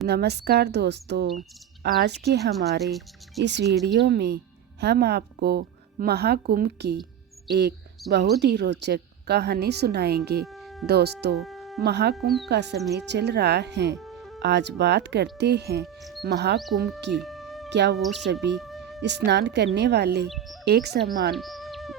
नमस्कार दोस्तों, आज के हमारे इस वीडियो में हम आपको महाकुंभ की एक बहुत ही रोचक कहानी सुनाएंगे। दोस्तों, महाकुंभ का समय चल रहा है। आज बात करते हैं महाकुंभ की। क्या वो सभी स्नान करने वाले एक समान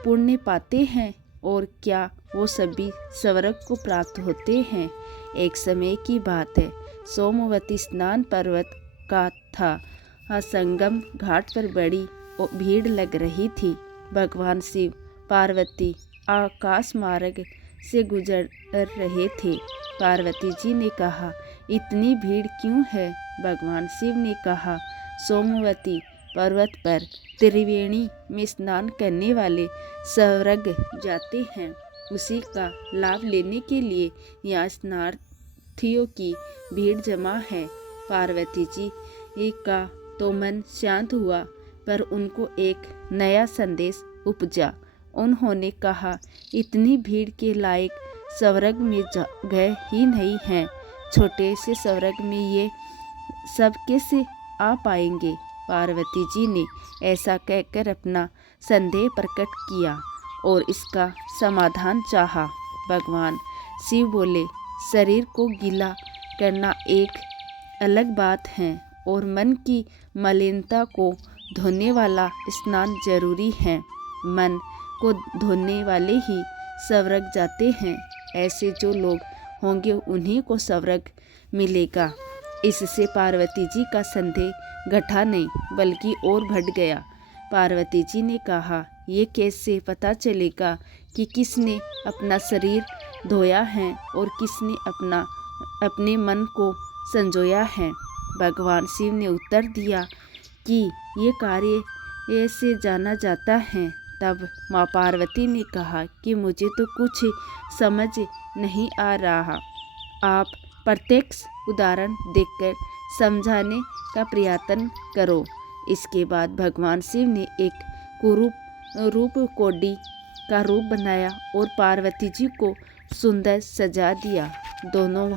पुण्य पाते हैं और क्या वो सभी स्वर्ग को प्राप्त होते हैं? एक समय की बात है, सोमवती स्नान पर्वत का था। संगम घाट पर बड़ी भीड़ लग रही थी। भगवान शिव पार्वती आकाश मार्ग से गुजर रहे थे। पार्वती जी ने कहा, इतनी भीड़ क्यों है? भगवान शिव ने कहा, सोमवती पर्वत पर त्रिवेणी में स्नान करने वाले स्वर्ग जाते हैं, उसी का लाभ लेने के लिए यहाँ स्नानार्थियों की भीड़ जमा है। पार्वती जी का तो मन शांत हुआ, पर उनको एक नया संदेश उपजा। उन्होंने कहा, इतनी भीड़ के लायक स्वर्ग में जगह ही नहीं है। छोटे से स्वर्ग में ये सब कैसे आ पाएंगे? पार्वती जी ने ऐसा कहकर अपना संदेह प्रकट किया और इसका समाधान चाहा। भगवान शिव बोले, शरीर को गीला करना एक अलग बात है और मन की मलिनता को धोने वाला स्नान जरूरी है। मन को धोने वाले ही स्वर्ग जाते हैं। ऐसे जो लोग होंगे उन्हीं को स्वर्ग मिलेगा। इससे पार्वती जी का संदेह घटा नहीं बल्कि और बढ़ गया। पार्वती जी ने कहा, ये कैसे पता चलेगा कि किसने अपना शरीर धोया है और किसने अपने मन को संजोया है? भगवान शिव ने उत्तर दिया कि ये कार्य से जाना जाता है। तब माँ पार्वती ने कहा कि मुझे तो कुछ समझ नहीं आ रहा। आप प्रत्यक्ष उदाहरण देखकर समझाने का प्रयत्न करो। इसके बाद भगवान शिव ने एक कुरूप कोडी का रूप बनाया और पार्वती जी को सुंदर सजा दिया। दोनों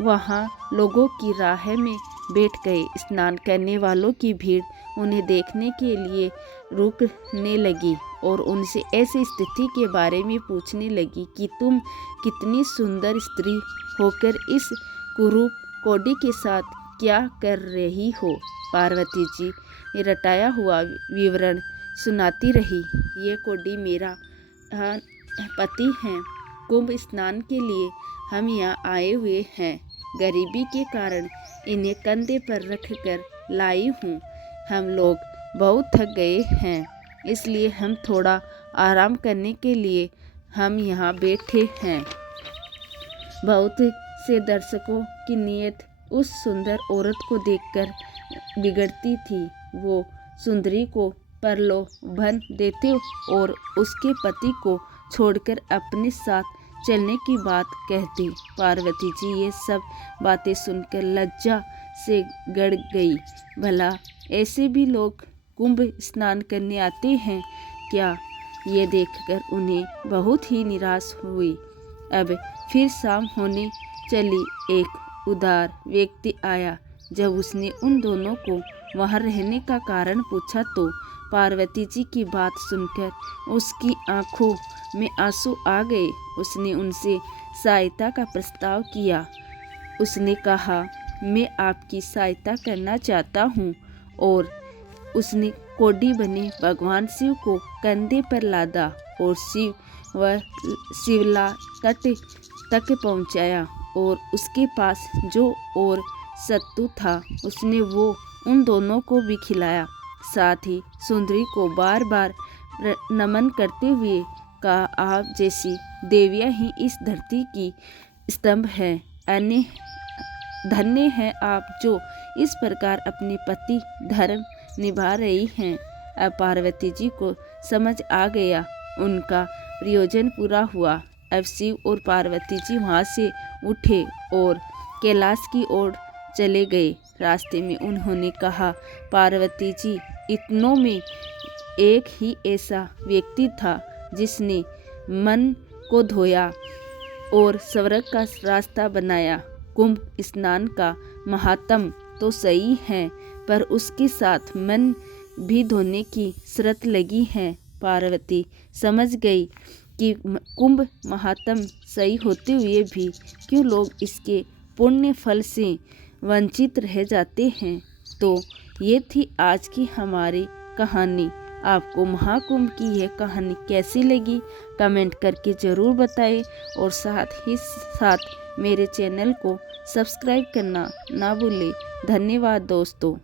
वहाँ लोगों की राह में बैठ गए। स्नान करने वालों की भीड़ उन्हें देखने के लिए रुकने लगी और उनसे ऐसी स्थिति के बारे में पूछने लगी कि तुम कितनी सुंदर स्त्री होकर इस कुरूप कोडी के साथ क्या कर रही हो? पार्वती जी रटाया हुआ विवरण सुनाती रही। ये कोडी मेरा पति है। कुंभ स्नान के लिए हम यहाँ आए हुए हैं। गरीबी के कारण इन्हें कंधे पर रखकर लाई हूँ। हम लोग बहुत थक गए हैं, इसलिए हम थोड़ा आराम करने के लिए हम यहाँ बैठे हैं। बहुत से दर्शकों की नीयत उस सुंदर औरत को देखकर बिगड़ती थी। वो सुंदरी को प्रलोभन देते और उसके पति को छोड़कर अपने साथ चलने की बात कहती। पार्वती जी ये सब बातें सुनकर लज्जा से गड़ गई। भला ऐसे भी लोग कुंभ स्नान करने आते हैं क्या? ये देखकर उन्हें बहुत ही निराश हुई। अब फिर शाम होने चली। एक उदार व्यक्ति आया। जब उसने उन दोनों को वहाँ रहने का कारण पूछा तो पार्वती जी की बात सुनकर उसकी आंखों में आंसू आ गए। उसने उनसे सहायता का प्रस्ताव किया। उसने कहा, मैं आपकी सहायता करना चाहता हूँ। और उसने कोडी बने भगवान शिव को कंधे पर लादा और शिवला तट तक पहुँचाया और उसके पास जो और सत्तू था उसने वो उन दोनों को भी खिलाया। साथ ही सुंदरी को बार बार नमन करते हुए कहा, आप जैसी देवियाँ ही इस धरती की स्तंभ है। धन्य है आप जो इस प्रकार अपने पति धर्म निभा रही हैं। अब पार्वती जी को समझ आ गया। उनका प्रयोजन पूरा हुआ। अब शिव और पार्वती जी वहाँ से उठे और कैलाश की ओर चले गए। रास्ते में उन्होंने कहा, पार्वती जी, इतनों में एक ही ऐसा व्यक्ति था जिसने मन को धोया और स्वर्ग का रास्ता बनाया। कुंभ स्नान का महात्म तो सही है, पर उसके साथ मन भी धोने की शर्त लगी है। पार्वती समझ गई कि कुंभ महात्म सही होते हुए भी क्यों लोग इसके पुण्य फल से वंचित रह जाते हैं। तो ये थी आज की हमारी कहानी। आपको महाकुंभ की यह कहानी कैसी लगी कमेंट करके ज़रूर बताएं और साथ ही साथ मेरे चैनल को सब्सक्राइब करना ना भूलें। धन्यवाद दोस्तों।